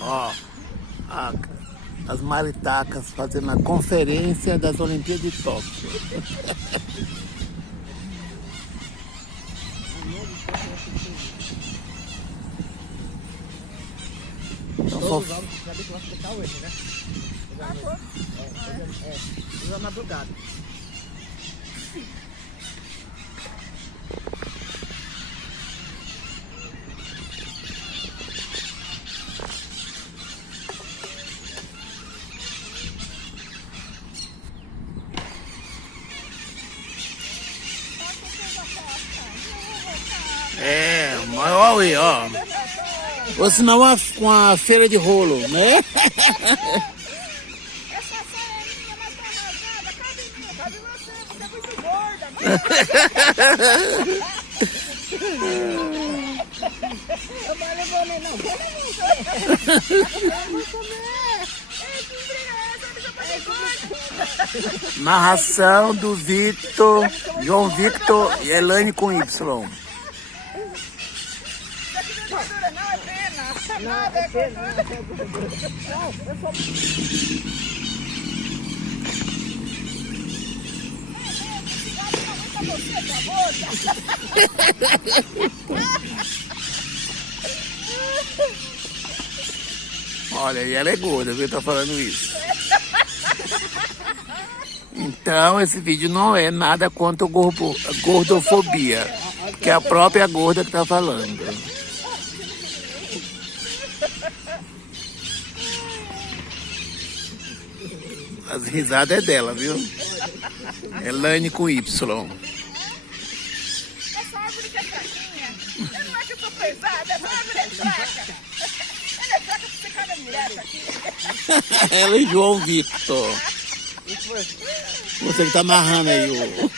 Ó, as maritacas fazendo a conferência das Olimpíadas de Tóquio. Então, Todos os homens que sabem que vai ficar hoje, né? Hoje é madrugada. Mas olha aí, ó. Ou senão uma feira de rolo, né? Essa saia é minha, mas tá rasgada. Cabe em mim, cabe em você. Você é muito gorda. Eu não levou nem não. Eu vou comer. Narração do Victor, João Victor e Elaine com Y. Não, é pena. Não, é pena. Não, eu sou... Olha, e ela é gorda, viu? Tá falando isso. Então, esse vídeo não é nada contra a gordofobia, que é a própria gorda que tá falando. As risadas é dela, viu? Elaine com Y. Essa árvore que é fraquinha. Não é que eu sou pesada, essa árvore é fraca. Ela é fraca pra você cada mulher aqui. Ela e João Victor. Você que tá amarrando aí o...